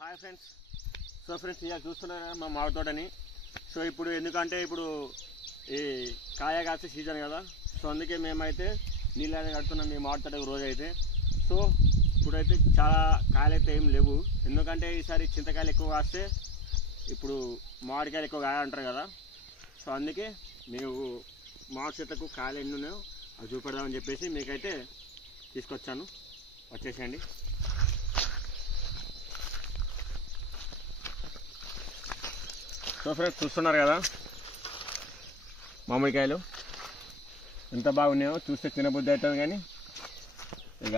Hi friends. Friends ఇక చూస్తున్నారు మా మామిడి తోటని. ఇప్పుడు ఎందుకంటే ఈ కాయ కాసే సీజన్ కదా, అందుకే మేమైతే నీళ్ళు అనేది కడుతున్నాం మీ మామిడి తోటకు రోజు అయితే. ఇప్పుడైతే చాలా కాయలు అయితే ఏం లేవు, ఎందుకంటే ఈసారి చింతకాయలు ఎక్కువ కాస్తే ఇప్పుడు మామిడికాయలు ఎక్కువ కాయాలంటారు కదా. అందుకే మేము మామిడి చెట్లకు కాయలు ఎన్ని ఉన్నాయో అవి చూపెడదామని చెప్పేసి మీకైతే తీసుకొచ్చాను. వచ్చేసేయండి. ఫ్రెండ్స్ చూస్తున్నారు కదా మామిడికాయలు ఎంత బాగున్నాయో, చూస్తే తినబుద్ధి అవుతుంది. కానీ ఇక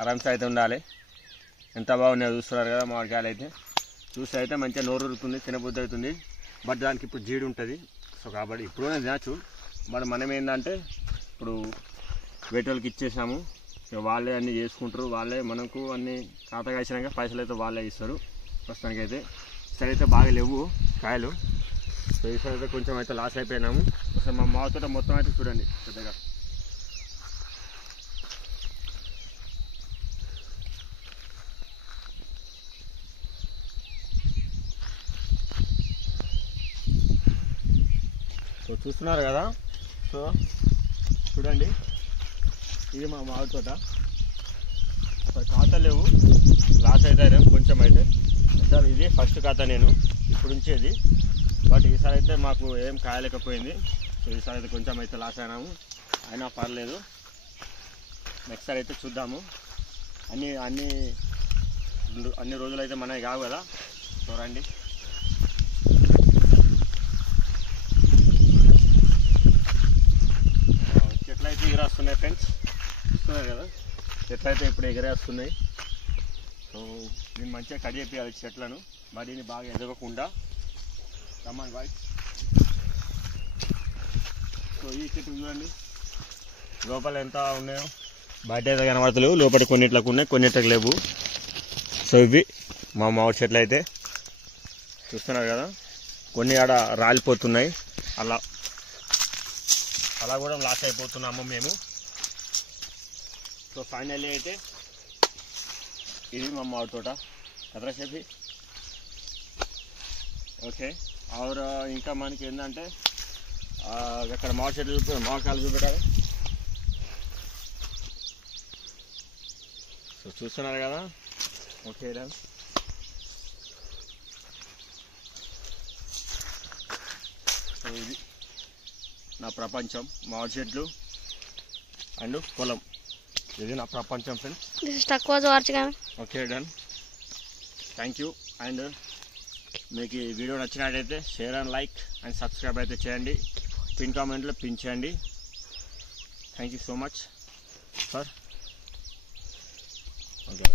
ఆరామ్స్ అయితే ఉండాలి. ఎంత బాగున్నాయో చూస్తున్నారు కదా మామిడికాయలు అయితే. చూస్తే అయితే మంచిగా నోరు ఉరుకుతుంది, తినబుద్ధి అవుతుంది. బట్ దానికి ఇప్పుడు జీడి ఉంటుంది. కాబట్టి ఇప్పుడు తినచ్చు. బట్ మనం ఏంటంటే ఇప్పుడు వేటోళ్ళకి ఇచ్చేసాము, వాళ్ళే అన్నీ చేసుకుంటారు. వాళ్ళే మనకు అన్నీ ఖాతా కాసినాక పైసలు అయితే వాళ్ళే ఇస్తారు. ప్రస్తుతానికి అయితే ఈసారి అయితే బాగా లేవు కాయలు. ఈసారి అయితే కొంచెం అయితే లాస్ అయిపోయినాము. ఒకసారి మా మామిడి తోట మొత్తం అయితే చూడండి పెద్దగా. చూస్తున్నారు కదా. చూడండి, ఇది మా మామిడి తోట. ఖాతా లేవు, లాస్ అయితే కొంచెం అయితే. సార్ ఇది ఫస్ట్ ఖాతా నేను ఇప్పుడు ఉంచేది. బట్ ఈసారి అయితే మాకు ఏం కాయలేకపోయింది. ఈసారి అయితే కొంచెం అయితే లాస్ అయినాము. అయినా పర్లేదు, నెక్స్ట్ సారి అయితే చూద్దాము. అన్ని రోజులు అయితే మనకి కావు కదా. చూడండి, చెట్లు అయితే ఎగరేస్తున్నాయి ఫ్రెండ్స్. చూస్తున్నారు కదా చెట్లు అయితే ఇప్పుడు ఎగరేస్తున్నాయి. దీన్ని మంచిగా కట్ చేయాలి చెట్లను, మరి దీన్ని బాగా ఎదగకుండా. Come on boy. ఈ చెట్టు చూడండి లోపల ఎంత ఉన్నాయో. బయట అయితే కనబడతలేవు, లోపల కొన్నిట్లకు ఉన్నాయి, కొన్నిట్లకు లేవు. ఇవి మా మామిడి చెట్లు అయితే చూస్తున్నారు కదా. కొన్ని ఆడ రాలిపోతున్నాయి, అలా కూడా లాస్ అయిపోతున్నాము మేము. ఫైనల్లీ అయితే ఇది మా మామిడి తోట కదరా చెప్పి. ఓకే, ఇంకా మనకి ఏంటంటే అక్కడ మామిడి చెట్లు మామిడికాయలు చూపెట్టాలి. చూస్తున్నారు కదా. ఓకే రా, ఇది నా ప్రపంచం, మామిడి చెట్లు అండ్ పొలం. ఇది నా ప్రపంచం friends. Okay done, thank you. And మీకు ఈ వీడియో నచ్చినట్టయితే share and like and subscribe అయితే చేయండి. పిన్ కామెంట్లో పిన్ చేయండి. Thank you so much sir. Okay.